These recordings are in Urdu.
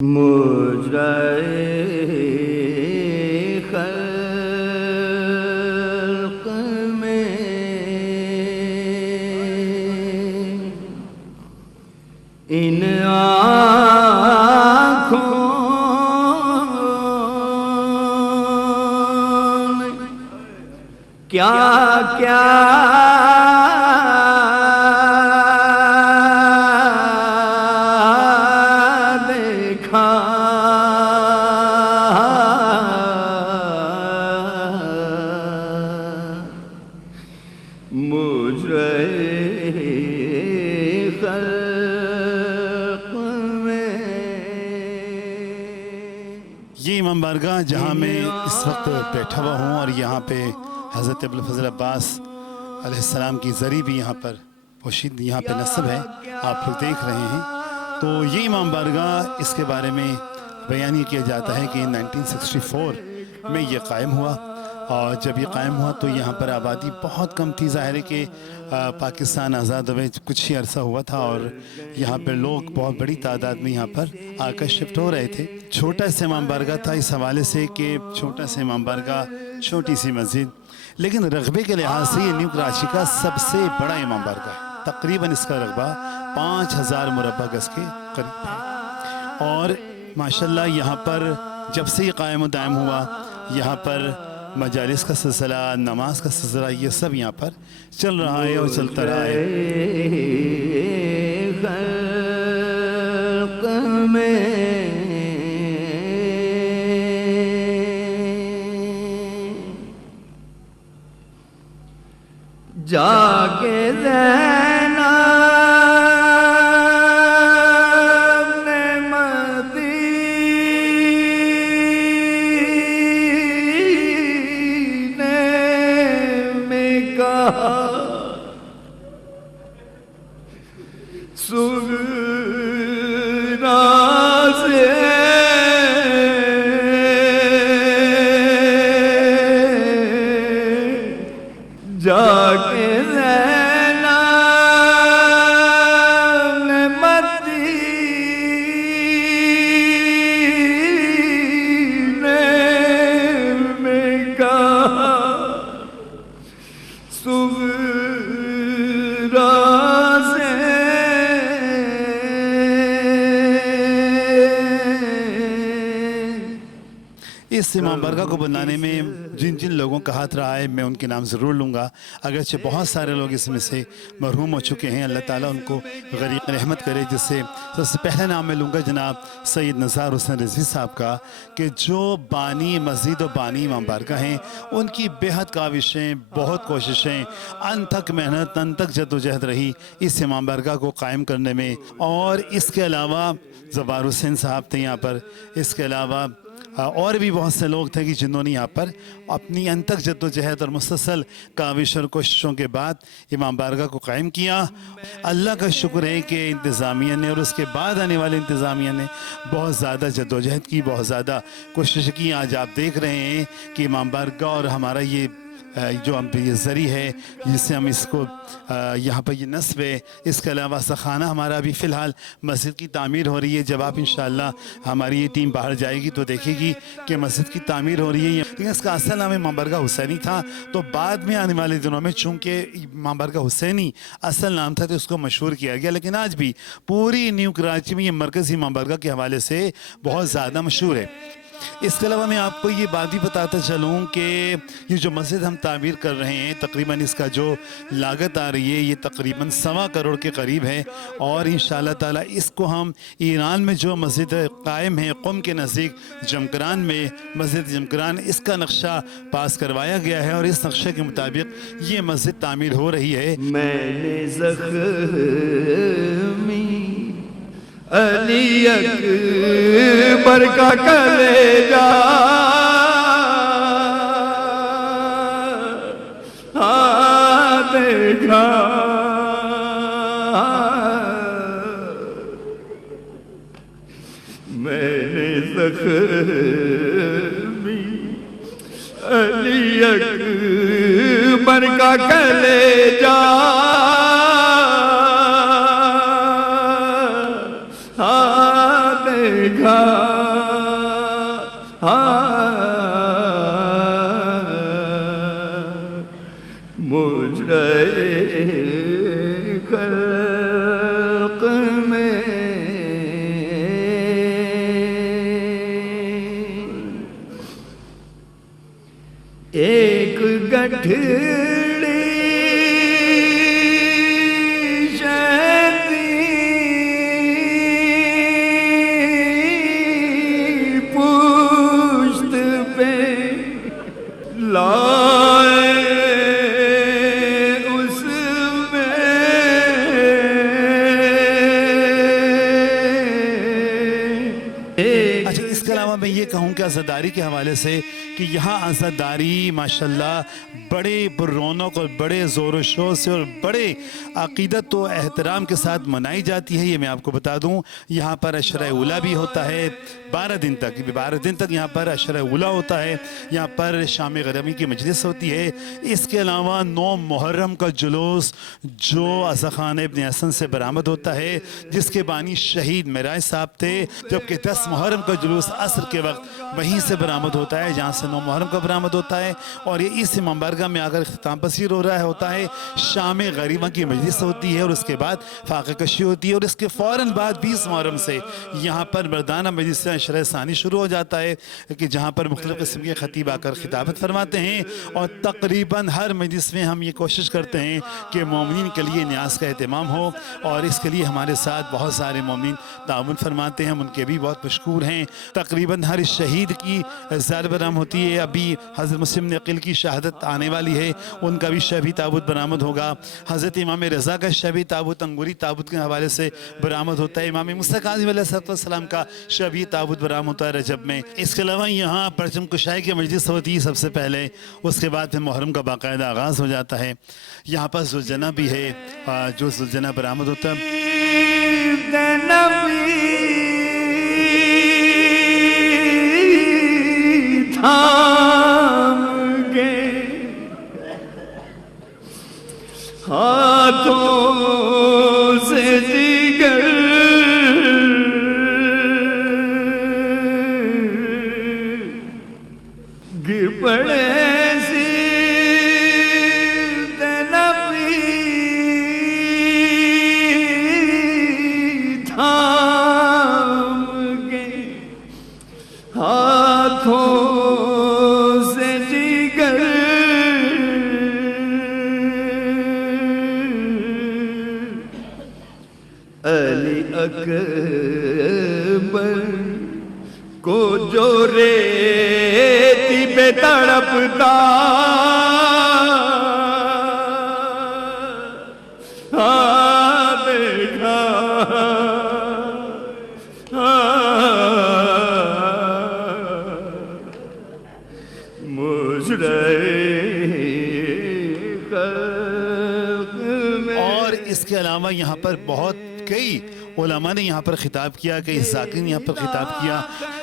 مجرائے خلق میں ان آنکھوں نے کیا کیا یہ امام بارگاہ جہاں میں اس وقت بیٹھا ہوا ہوں اور یہاں پہ حضرت ابوالفضل عباس علیہ السلام کی زری بھی یہاں پر پوشید یہاں پہ نصب ہے، آپ لوگ دیکھ رہے ہیں۔ تو یہ امام بارگاہ اس کے بارے میں بیان یہ کیا جاتا ہے کہ 1964 میں یہ قائم ہوا، اور جب یہ قائم ہوا تو یہاں پر آبادی بہت کم تھی۔ ظاہر ہے کہ پاکستان آزاد ہوئے کچھ ہی عرصہ ہوا تھا اور یہاں پر لوگ بہت بڑی تعداد میں یہاں پر آ کر شفٹ ہو رہے تھے۔ چھوٹا سا امام بارگاہ تھا اس حوالے سے کہ چھوٹا سا امام بارگاہ، چھوٹی سی مسجد، لیکن رقبے کے لحاظ سے یہ نیو کراچی کا سب سے بڑا امام بارگاہ ہے۔ تقریباً اس کا رقبہ 5000 مربع گز کے قریب ہے، اور ماشاءاللہ یہاں پر جب سے یہ قائم و دائم ہوا، یہاں پر مجالس کا سلسلہ، نماز کا سلسلہ، یہ سب یہاں پر چل رہا ہے اور چلتا رہا ہے۔ خلق میں جا کے اس امام بارگاہ کو بنانے میں جن جن لوگوں کا ہاتھ رہا ہے میں ان کے نام ضرور لوں گا، اگرچہ بہت سارے لوگ اس میں سے مرحوم ہو چکے ہیں۔ اللہ تعالیٰ ان کو غریق رحمت کرے۔ جس سے سب سے پہلا نام میں لوں گا جناب سید نثار حسین رضوی صاحب کا، کہ جو بانی مسجد و بانی امام بارگاہ ہیں، ان کی بے حد کاوشیں، بہت کوششیں، ان تک محنت، ان تک جد و جہد رہی اس امام بارگاہ کو قائم کرنے میں۔ اور اس کے علاوہ زبار حسین صاحب تھے یہاں پر، اس کے علاوہ اور بھی بہت سے لوگ تھے کہ جنہوں نے یہاں پر اپنی انتک جد و جہد اور مسلسل کاوش اور کوششوں کے بعد امام بارگاہ کو قائم کیا۔ اللہ کا شکر ہے کہ انتظامیہ نے اور اس کے بعد آنے والے انتظامیہ نے بہت زیادہ جد و جہد کی، بہت زیادہ کوشش کی۔ آج آپ دیکھ رہے ہیں کہ امام بارگاہ اور ہمارا یہ جو یہ زری ہے جس سے ہم اس کو یہاں پر یہ نصب ہے، اس کے علاوہ سخانہ ہمارا ابھی فی الحال مسجد کی تعمیر ہو رہی ہے۔ جب آپ انشاءاللہ ہماری یہ ٹیم باہر جائے گی تو دیکھے گی کہ مسجد کی تعمیر ہو رہی ہے، لیکن اس کا اصل نام امام بارگاہ حسینی تھا۔ تو بعد میں آنے والے دنوں میں چونکہ امام بارگاہ حسینی اصل نام تھا تو اس کو مشہور کیا گیا، لیکن آج بھی پوری نیو کراچی میں یہ مرکزی امام بارگاہ کے حوالے سے بہت زیادہ مشہور ہے۔ اس کے علاوہ میں آپ کو یہ بات بھی بتاتا چلوں کہ یہ جو مسجد ہم تعمیر کر رہے ہیں، تقریباً اس کا جو لاگت آ رہی ہے یہ تقریباً 1.25 کروڑ کے قریب ہے، اور انشاءاللہ تعالیٰ اس کو ہم ایران میں جو مسجد قائم ہے قم کے نزدیک جمکران میں، مسجد جمکران، اس کا نقشہ پاس کروایا گیا ہے اور اس نقشے کے مطابق یہ مسجد تعمیر ہو رہی ہے۔ میں نے زخمی علی اکبر کا کلیجہ دیکھا، میں نے زخمی علی اکبر کا کلیجہ دیکھا، مجرے خلق میں ایک گٹھڑی شہدی پشت پہ لائے اس میں اچھا، اس کے علاوہ میں یہ کہوں کہ عزاداری کے حوالے سے کہ یہاں عزاداری ماشاءاللہ بڑے پر رونق اور بڑے زور و شور سے اور بڑے عقیدت و احترام کے ساتھ منائی جاتی ہے. یہ میں آپ کو بتا دوں، یہاں پر عشرہ اولیٰ بھی ہوتا ہے 12 دن تک یہاں پر عشرہ اولیٰ ہوتا ہے. یہاں پر شام غرمی کی مجلس ہوتی ہے. اس کے علاوہ 9 محرم کا جلوس جو عزا خان ابن حسن سے برآمد ہوتا ہے، جس کے بانی شہید معراج صاحب تھے، جبکہ 10 محرم کا جلوس عصر کے وقت وہیں سے برآمد ہوتا ہے جہاں سے 9 محرم کا برآمد ہوتا ہے. اور یہ اس امام بارگاہ میں آگر اختتام پذیر ہو رہا ہوتا ہے. شام غریبہ کی مجلس ہوتی ہے اور اس کے بعد فاقہ کشی ہوتی ہے، اور اس کے فوراً بعد 20 محرم سے یہاں پر مردانہ مجلس عشرہ ثانی شروع ہو جاتا ہے کہ جہاں پر مختلف قسم کے خطیب آ کر خطابت فرماتے ہیں. اور تقریباً ہر مجلس میں ہم یہ کوشش کرتے ہیں کہ مومنین کے لیے نیاز کا اہتمام ہو، اور اس کے لیے ہمارے ساتھ بہت سارے مومنین تعاون فرماتے ہیں. ہم ان کے بھی بہت مشکور ہیں. تقریباً ہر شہید کی زیارت برآمد ہوتی ہے. ابھی حضرت مسلم نقل کی شہادت آنے والی ہے، ان کا بھی شبی تابوت برآمد ہوگا. حضرت امام رضا کا شبی تابوت انگوری تابوت کے حوالے سے برآمد ہوتا ہے. امام موسیٰ کاظم علیہ السلام کا شبی تابوت برآمد ہوتا ہے رجب میں. اس کے علاوہ یہاں پرچم کشائی کی مجلس ہوتی ہے سب سے پہلے، اس کے بعد پھر محرم کا باقاعدہ آغاز ہو جاتا ہے. یہاں پر ذوالجنہ بھی ہے، جو ذوالجنہ برآمد ہوتا ہے. تھام گے ہاتھوں سے دیگر گر پڑے علی اکبر کو جو ریتی پہ تڑپتا دیکھا اور اس کے علاوہ یہاں پر بہت کئی علماء نے یہاں پر خطاب کیا، کئی ذاکرین نے یہاں پر خطاب کیا.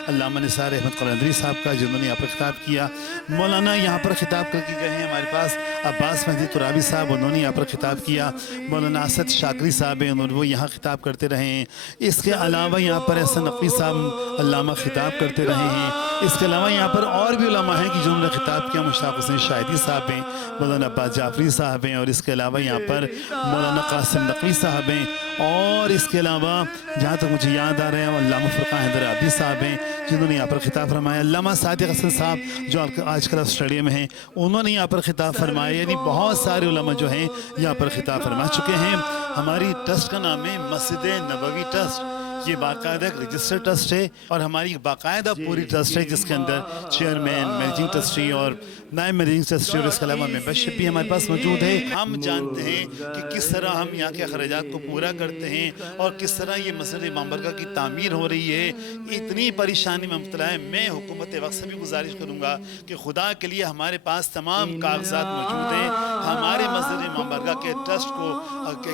علامہ نثار احمد قلندری صاحب کا، جنہوں نے یہاں پر خطاب کیا. مولانا یہاں پر خطاب کر کے گئے ہیں ہمارے پاس. عباس مہدی ترابی صاحب، انہوں نے یہاں پر خطاب کیا. مولانا اسد شاکری صاحب ہیں، وہ یہاں خطاب کرتے رہے ہیں. اس کے علاوہ یہاں پر احسن نقوی صاحب علامہ خطاب کرتے رہے ہیں. اس کے علاوہ یہاں پر اور بھی علماء ہیں کہ جنہوں نے خطاب کیا. مشتاق حسین شاہدی صاحب ہیں، مولانا عباس جعفری صاحب ہیں، اور اس کے علاوہ یہاں پر مولانا قاسم نقوی صاحب ہیں. اور اس کے علاوہ جہاں تک مجھے یاد آ رہے ہیں علامہ فرقان حیدر عابدی صاحب ہیں، جنہوں نے یہاں پر خطاب فرمایا. علامہ صادق حسن صاحب جو آج کل آسٹریلیا میں ہیں، انہوں نے یہاں پر خطاب فرمایا. یعنی بہت سارے علماء جو ہیں یہاں پر خطاب فرما چکے ہیں. ہماری ٹرسٹ کا نام ہے مسجد نبوی ٹرسٹ. یہ باقاعدہ ایک رجسٹر ٹرسٹ ہے اور ہماری باقاعدہ پوری ٹرسٹ ہے جس کے اندر چیئرمین، مینیجنگ ٹرسٹی اور نائب مینیجنگ ٹرسٹی اور اس کے علاوہ ممبرشپ بھی ہمارے پاس موجود ہے. ہم جانتے ہیں کہ کس طرح ہم یہاں کے اخراجات کو پورا کرتے ہیں اور کس طرح یہ مسجد امام بارگاہ کی تعمیر ہو رہی ہے. اتنی پریشانی میں مبتلا ہے. میں حکومت وقت سے بھی گزارش کروں گا کہ خدا کے لیے ہمارے پاس تمام کاغذات موجود ہیں. ہمارے مسجد امام بارگاہ کے ٹرسٹ کو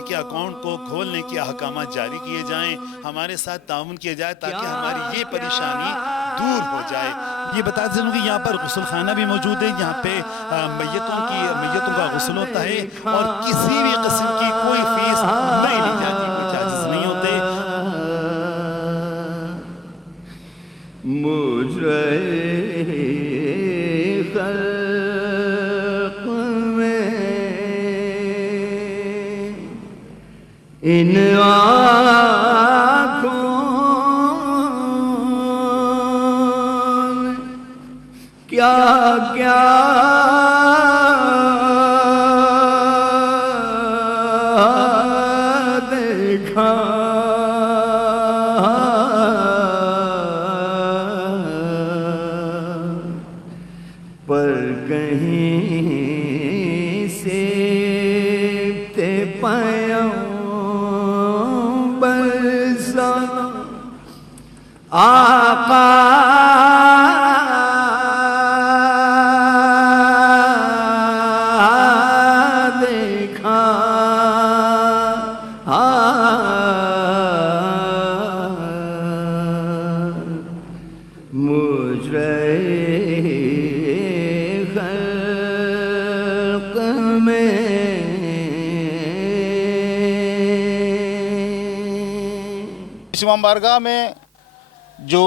کے اکاؤنٹ کو کھولنے کے احکامات جاری کیے جائیں، ہمارے ساتھ تعاون کیا جائے تاکہ ہماری یہ پریشانی دور ہو جائے. یہ بتا دیں کہ یہاں پر غسل خانہ بھی موجود ہے. یہاں پہ میتوں کا غسل ہوتا ہے اور کسی بھی قسم کی کوئی فیس نہیں لی جاتی، کوئی چارجز نہیں ہوتے. مجھے خلق میں ان آنکھوں نے کیا کیا دیکھا، پر کہیں سے تے پیغمبر سنا آقا دیکھا، مجھے خلق میں اس امام بارگاہ میں جو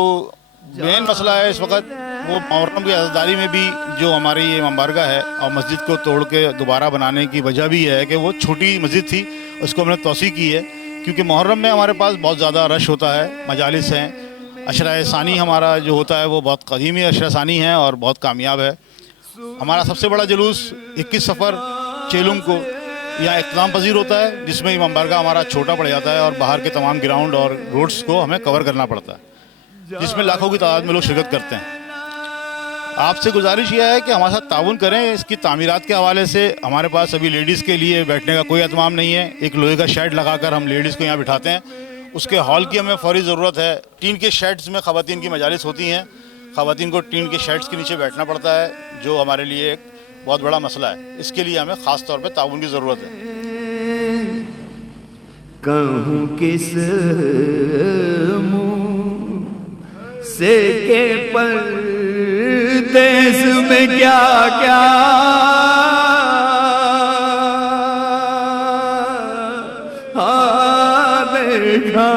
مین مسئلہ ہے اس وقت وہ محرم کی عزاداری میں بھی جو ہماری یہ امام بارگاہ ہے اور مسجد کو توڑ کے دوبارہ بنانے کی وجہ بھی ہے کہ وہ چھوٹی مسجد تھی، اس کو ہم نے توسیع کی ہے کیونکہ محرم میں ہمارے پاس بہت زیادہ رش ہوتا ہے، مجالس ہیں، عشرہ ثانی ہمارا جو ہوتا ہے وہ بہت قدیمی عشرہ ثانی ہے اور بہت کامیاب ہے۔ ہمارا سب سے بڑا جلوس 21 سفر چیلم کو یہاں اختتام پذیر ہوتا ہے، جس میں امام بارگاہ ہمارا چھوٹا پڑ جاتا ہے اور باہر کے تمام گراؤنڈ اور روڈز کو ہمیں کور کرنا پڑتا ہے، جس میں لاکھوں کی تعداد میں لوگ شرکت کرتے ہیں۔ آپ سے گزارش یہ ہے کہ ہمارے ساتھ تعاون کریں۔ اس کی تعمیرات کے حوالے سے ہمارے پاس ابھی لیڈیز کے لیے بیٹھنے کا کوئی اہتمام نہیں ہے، ایک لوہے کا شیڈ لگا کر ہم لیڈیز کو یہاں بٹھاتے ہیں، اس کے ہال کی ہمیں فوری ضرورت ہے۔ ٹین کے شیڈز میں خواتین کی مجالس ہوتی ہیں، خواتین کو ٹین کے شیڈز کے نیچے بیٹھنا پڑتا ہے، جو ہمارے لیے ایک بہت بڑا مسئلہ ہے، اس کے لیے ہمیں خاص طور پہ تعاون کی ضرورت ہے۔ کہوں کس منہ سے کہ پردیس میں کیا کیا دیکھا،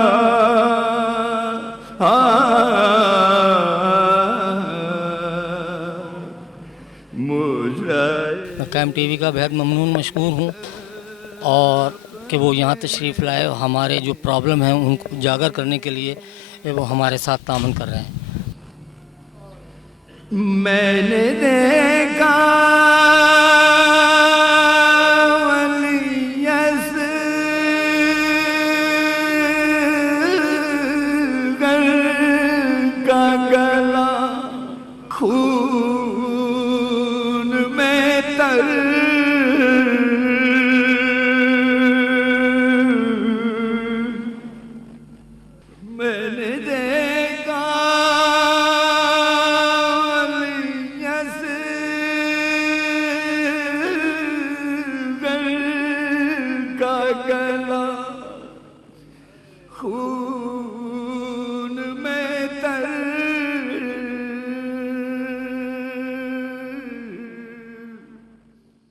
مجھے میں قائم ٹی وی کا بہت ممنون مشکور ہوں، اور کہ وہ یہاں تشریف لائے، ہمارے جو پرابلم ہیں ان کو اجاگر کرنے کے لیے وہ ہمارے ساتھ تعاون کر رہے ہیں۔ میں نے دیکھا ولی اصغر کا گلا خون میں تر، میں نے دیکھا ولی اصغر کا گلا خون